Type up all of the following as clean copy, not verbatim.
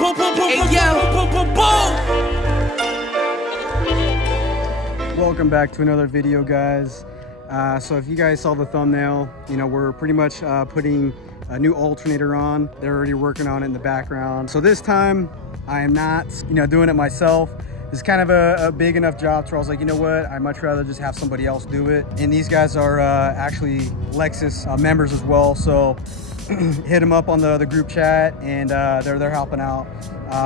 Welcome back to another video, guys. So if you guys saw the thumbnail, you know, we're pretty much putting a new alternator on. They're already working on it in the background. So this time I am not, you know, doing it myself. It's kind of a big enough job where I was like, you know what, I'd much rather just have somebody else do it. And these guys are actually Lexus members as well. So hit them up on the group chat, and they're helping out.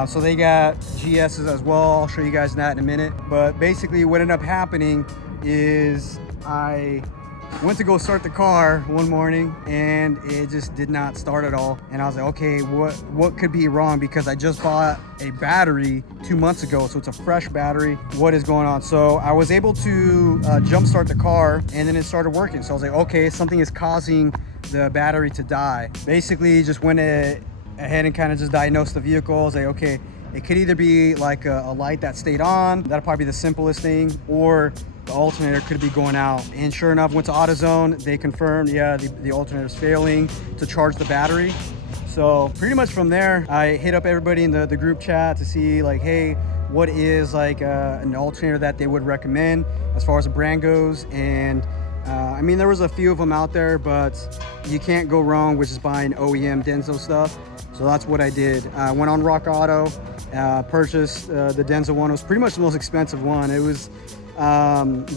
So they got GSs as well. I'll show you guys that in a minute. But basically what ended up happening is I went to go start the car one morning and it just did not start at all. And I was like, okay, what could be wrong? Because I just bought a battery 2 months ago, so it's a fresh battery. What is going on? So I was able to jump start the car, and then it started working. So I was like, okay, something is causing the battery to die. Basically just went ahead and kind of just diagnosed the vehicle. I was like, okay, it could either be like a light that stayed on, that'll probably be the simplest thing, or the alternator could be going out. And sure enough, went to AutoZone, they confirmed, yeah, the alternator's failing to charge the battery. So pretty much from there, I hit up everybody in the group chat to see like, hey, what is like an alternator that they would recommend as far as the brand goes. And I mean, there was a few of them out there, but you can't go wrong with just buying OEM Denso stuff. So that's what I did. I went on Rock Auto, purchased the Denso one. It was pretty much the most expensive one. It was,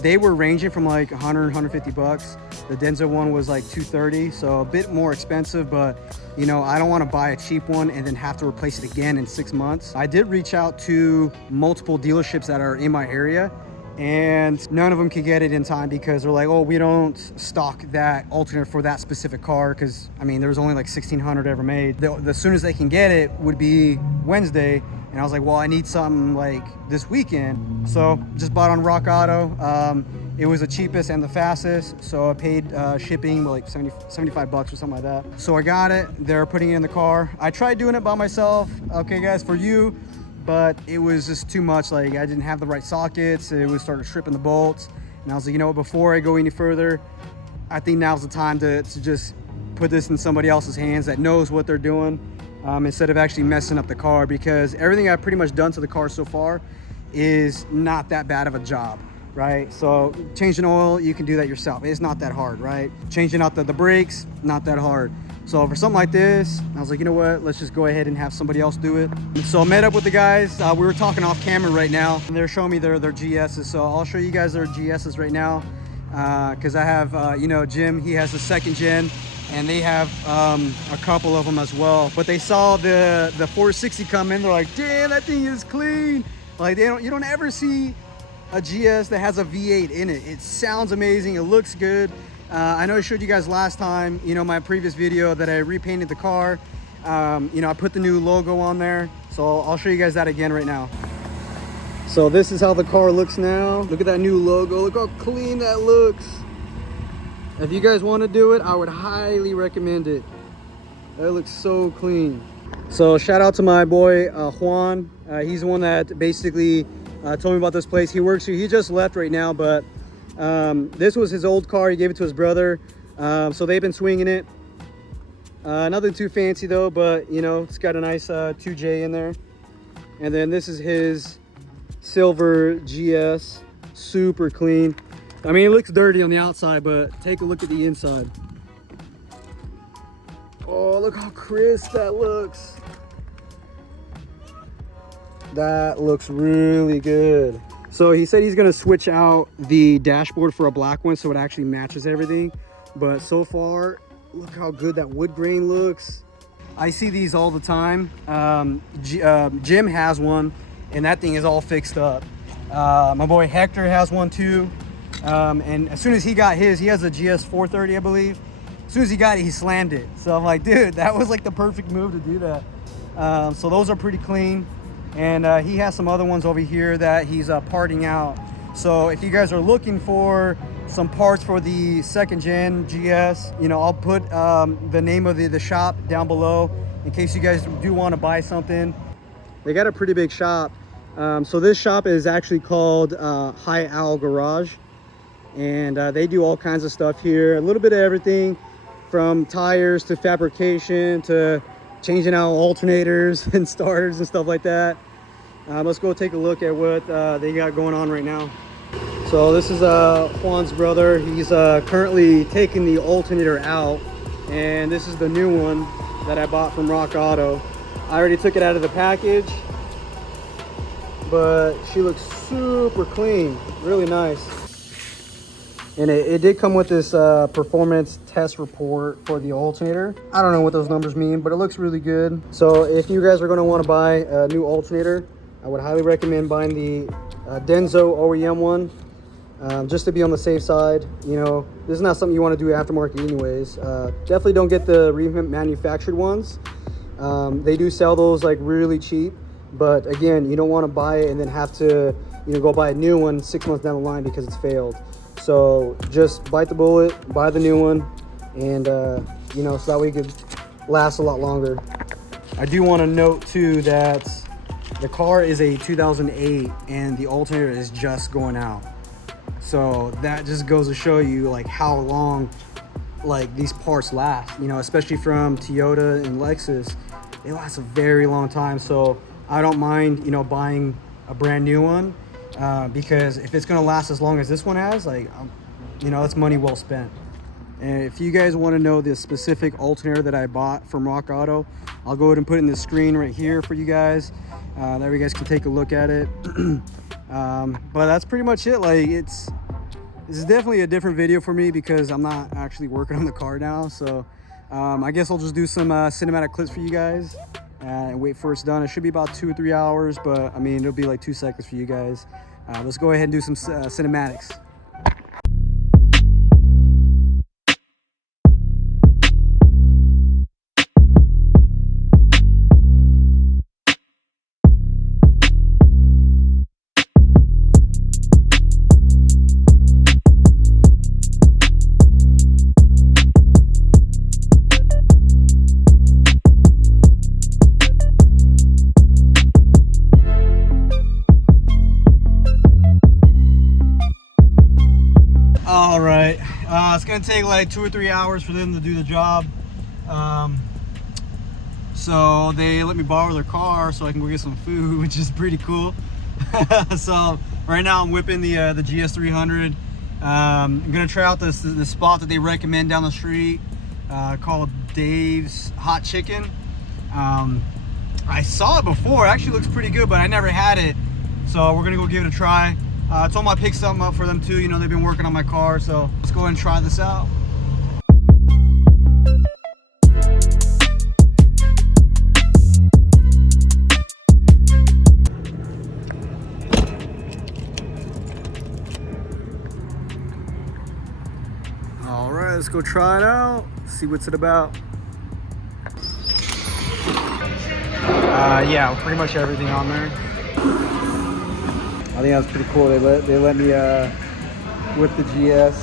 they were ranging from like 100, 150 bucks. The Denso one was like 230, so a bit more expensive, but you know, I don't want to buy a cheap one and then have to replace it again in 6 months. I did reach out to multiple dealerships that are in my area, and none of them could get it in time because they're like, oh, we don't stock that alternator for that specific car, because I mean, there was only like 1,600 ever made. The soonest they can get it would be Wednesday. And I was like, well, I need something like this weekend. So just bought on Rock Auto. It was the cheapest and the fastest. So I paid shipping like 75 bucks or something like that. So I got it. They're putting it in the car. I tried doing it by myself. Okay, guys, for you. But it was just too much. Like, I didn't have the right sockets. It was started stripping the bolts. And I was like, you know what, before I go any further, I think now's the time to just put this in somebody else's hands that knows what they're doing. Instead of actually messing up the car, because everything I've pretty much done to the car so far is not that bad of a job, right? So changing oil, you can do that yourself. It's not that hard, right? Changing out the brakes, not that hard. So for something like this, I was like, you know what, let's just go ahead and have somebody else do it. So I met up with the guys. We were talking off camera right now, and they're showing me their GSs. So I'll show you guys their GSs right now, because I have, you know, Jim, he has the 2nd gen. And they have a couple of them as well. But they saw the 460 come in, they're like, damn, that thing is clean. Like, you don't ever see a GS that has a V8 in it. It sounds amazing, it looks good. I know I showed you guys last time, you know, my previous video that I repainted the car. You know, I put the new logo on there. So I'll show you guys that again right now. So this is how the car looks now. Look at that new logo, look how clean that looks. If you guys want to do it, I would highly recommend it. That looks so clean. So shout out to my boy Juan. He's the one that basically told me about this place. He works here. He just left right now, but this was his old car. He gave it to his brother. So they've been swinging it. Nothing too fancy though, but you know, it's got a nice 2J in there. And then this is his silver GS, super clean. I mean, it looks dirty on the outside, but take a look at the inside. Oh, look how crisp that looks. That looks really good. So he said he's gonna switch out the dashboard for a black one so it actually matches everything. But so far, look how good that wood grain looks. I see these all the time. Jim has one, and that thing is all fixed up. My boy Hector has one too. And as soon as he got his, he has a GS460, I believe. As soon as he got it, he slammed it. So I'm like, dude, that was like the perfect move to do that. So those are pretty clean. And he has some other ones over here that he's parting out. So if you guys are looking for some parts for the 2nd gen GS, you know, I'll put the name of the shop down below in case you guys do want to buy something. They got a pretty big shop. So this shop is actually called HighOwl Garage. And they do all kinds of stuff here, a little bit of everything from tires to fabrication to changing out alternators and starters and stuff like that. Let's go take a look at what they got going on right now. So this is Juan's brother. He's currently taking the alternator out, and this is the new one that I bought from Rock Auto. I already took it out of the package, but she looks super clean, really nice. And it did come with this performance test report for the alternator. I don't know what those numbers mean, but it looks really good. So if you guys are going to want to buy a new alternator, I would highly recommend buying the Denso OEM one, just to be on the safe side. You know, this is not something you want to do aftermarket anyways. Definitely don't get the remanufactured ones. They do sell those like really cheap, but again, you don't want to buy it and then have to, you know, go buy a new one 6 months down the line because it's failed. So just bite the bullet, buy the new one, and you know, so that way it could last a lot longer. I do want to note too that the car is a 2008 and the alternator is just going out. So that just goes to show you like how long like these parts last, you know, especially from Toyota and Lexus. They last a very long time. So I don't mind, you know, buying a brand new one. Because if it's gonna last as long as this one has, like, you know, it's money well spent. And if you guys want to know the specific alternator that I bought from Rock Auto, I'll go ahead and put it in the screen right here for you guys. There you guys can take a look at it. But that's pretty much it. Like, this is definitely a different video for me because I'm not actually working on the car now. So I guess I'll just do some cinematic clips for you guys and wait for it's done. It should be about 2 or 3 hours, but I mean, it'll be like 2 seconds for you guys. Let's go ahead and do some cinematics. All right, it's gonna take like 2 or 3 hours for them to do the job. So they let me borrow their car so I can go get some food, which is pretty cool. So right now I'm whipping the GS300. I'm gonna try out the spot that they recommend down the street, called Dave's Hot Chicken. I saw it before. It actually looks pretty good, but I never had it. So we're gonna go give it a try. I told them I'd pick something up for them too. You know, they've been working on my car, so let's go ahead and try this out. All right, let's go try it out, see what's it about. Yeah, pretty much everything on there. I think that's pretty cool. They let me whip the GS.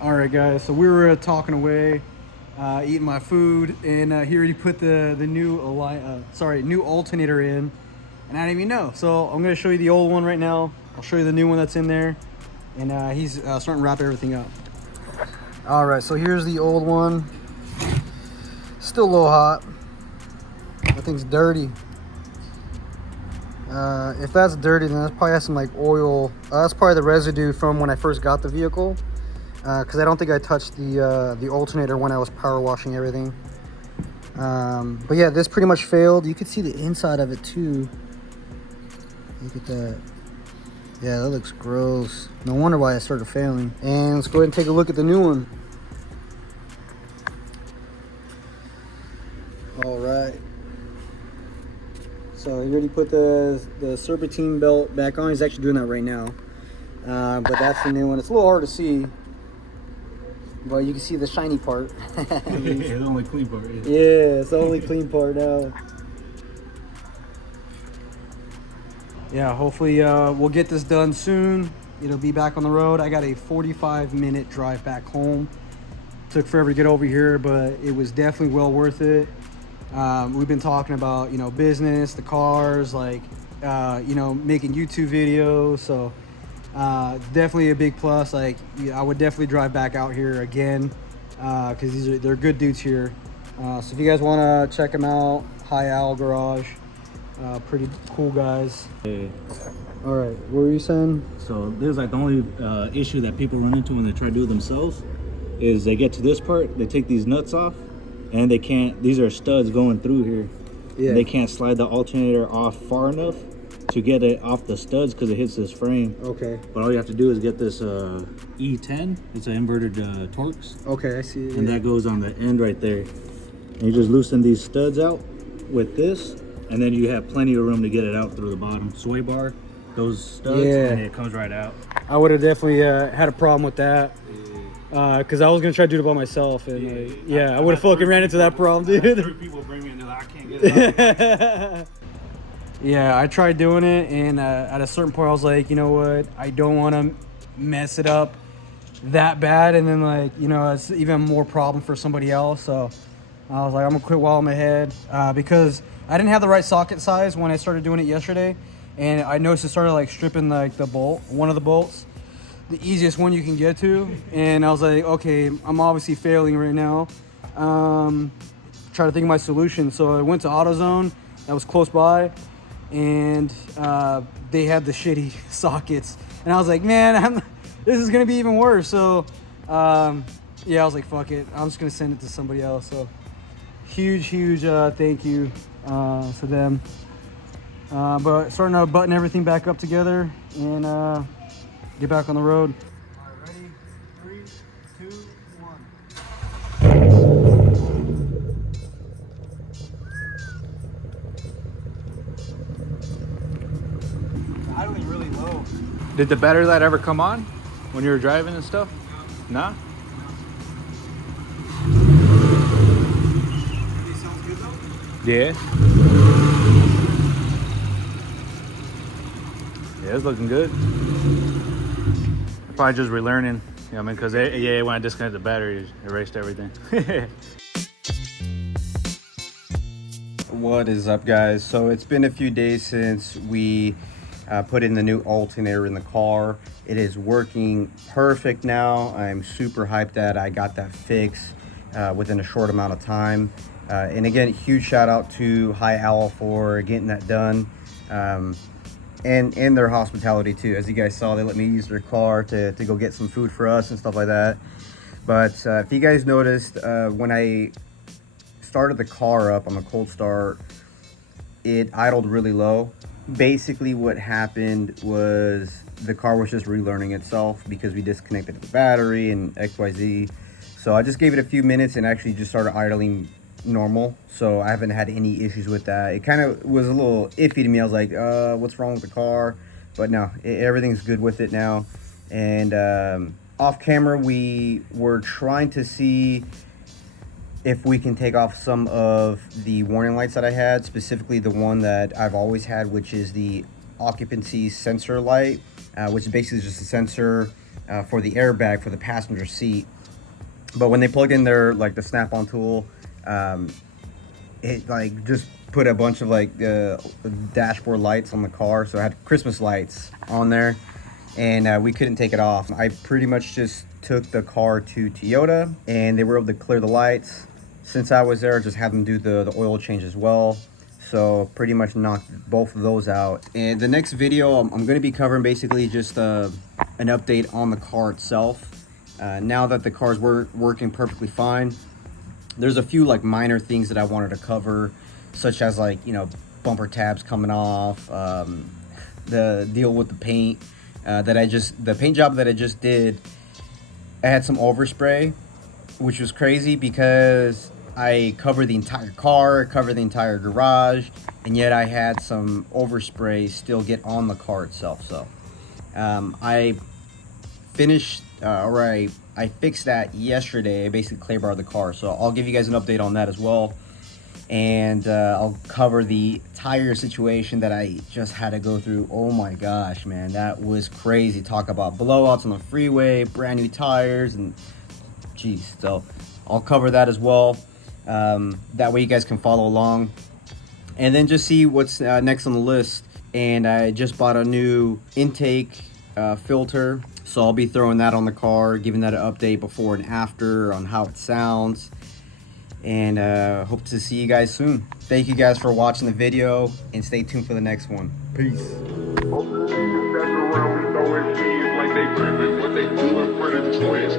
All right, guys. So we were talking away, eating my food, and he already put the new new alternator in, and I didn't even know. So I'm gonna show you the old one right now. I'll show you the new one that's in there. And he's starting to wrap everything up. All right, so here's the old one. Still a little hot. That thing's dirty. If that's dirty, then that's probably has some like oil. That's probably the residue from when I first got the vehicle. Because I don't think I touched the alternator when I was power washing everything. But yeah, this pretty much failed. You could see the inside of it too. Look at that. Yeah, that looks gross. No wonder why it started failing. And let's go ahead and take a look at the new one. All right. So he already put the serpentine belt back on. He's actually doing that right now. But that's the new one. It's a little hard to see, but you can see the shiny part. It's the only clean part. Yeah, it's the only clean part now. Yeah, hopefully we'll get this done soon. It'll be back on the road. I got a 45-minute drive back home. Took forever to get over here, but it was definitely well worth it. We've been talking about, you know, business, the cars, like you know, making YouTube videos. So definitely a big plus. Like, I would definitely drive back out here again because they're good dudes here. So if you guys want to check them out, HighOwl Garage, pretty cool guys. Hey. All right, what were you saying? So there's like the only issue that people run into when they try to do it themselves is they get to this part, they take these nuts off, and they can't. These are studs going through here. Yeah. They can't slide the alternator off far enough to get it off the studs because it hits this frame. Okay. But all you have to do is get this E10. It's an inverted Torx. Okay, I see it. And that goes on the end right there. And you just loosen these studs out with this, and then you have plenty of room to get it out through the bottom. Sway bar, those studs, and it comes right out. I would have definitely had a problem with that. Because I was going to try to do it by myself. And I would have fucking ran into that problem, dude. 3 people bring me into that. I can't get it out. Yeah, I tried doing it, and at a certain point I was like, you know what, I don't want to mess it up that bad, and then, like, you know, it's even more problem for somebody else. So I was like, I'm gonna quit while I'm ahead, because I didn't have the right socket size when I started doing it yesterday, and I noticed it started like stripping like the bolt, one of the bolts, the easiest one you can get to, and I was like, okay, I'm obviously failing right now. Try to think of my solution. So I went to AutoZone, that was close by, and they had the shitty sockets, and I was like, man, this is gonna be even worse. So I was like, fuck it, I'm just gonna send it to somebody else. So huge thank you to them. But starting to button everything back up together and get back on the road. All right, ready? 3, 2, 1. Idling really low. Did the battery light ever come on when you were driving and stuff? No? It sounds good though? Yeah. Yeah, it's looking good. Probably just relearning, you know what I mean? Because when I disconnected the battery, it erased everything. What is up, guys? So it's been a few days since we put in the new alternator in the car. It is working perfect now. I'm super hyped that I got that fixed within a short amount of time. And again, huge shout out to HighOwl for getting that done. And their hospitality too. As you guys saw, they let me use their car to go get some food for us and stuff like that. But if you guys noticed, when I started the car up on the cold start, it idled really low. Basically what happened was the car was just relearning itself because we disconnected the battery and XYZ. So I just gave it a few minutes and actually just started idling normal. So I haven't had any issues with that. It kind of was a little iffy to me. I was like, what's wrong with the car? But no, everything's good with it now. And off camera, we were trying to see if we can take off some of the warning lights that I had, specifically the one that I've always had, which is the occupancy sensor light, which is basically just a sensor for the airbag for the passenger seat. But when they plug in their, like, the snap-on tool, it like just put a bunch of like dashboard lights on the car. So I had Christmas lights on there, and we couldn't take it off. I pretty much just took the car to Toyota, and they were able to clear the lights. Since I was there, just had them do the oil change as well. So pretty much knocked both of those out. And the next video, I'm going to be covering basically just an update on the car itself. Now that the car's working perfectly fine, there's a few like minor things that I wanted to cover, such as, like, you know, bumper tabs coming off, the deal with the paint the paint job that I just did. I had some overspray, which was crazy because I covered the entire car, covered the entire garage, and yet I had some overspray still get on the car itself. So I finished, I fixed that yesterday. I basically clay barred the car, so I'll give you guys an update on that as well. And I'll cover the tire situation that I just had to go through. Oh my gosh, man, that was crazy. Talk about blowouts on the freeway, brand new tires, and geez. So I'll cover that as well. That way you guys can follow along, and then just see what's next on the list. And I just bought a new intake filter, so I'll be throwing that on the car, giving that an update before and after on how it sounds. And hope to see you guys soon. Thank you guys for watching the video, and stay tuned for the next one. Peace. Like they what they do in front of the toys,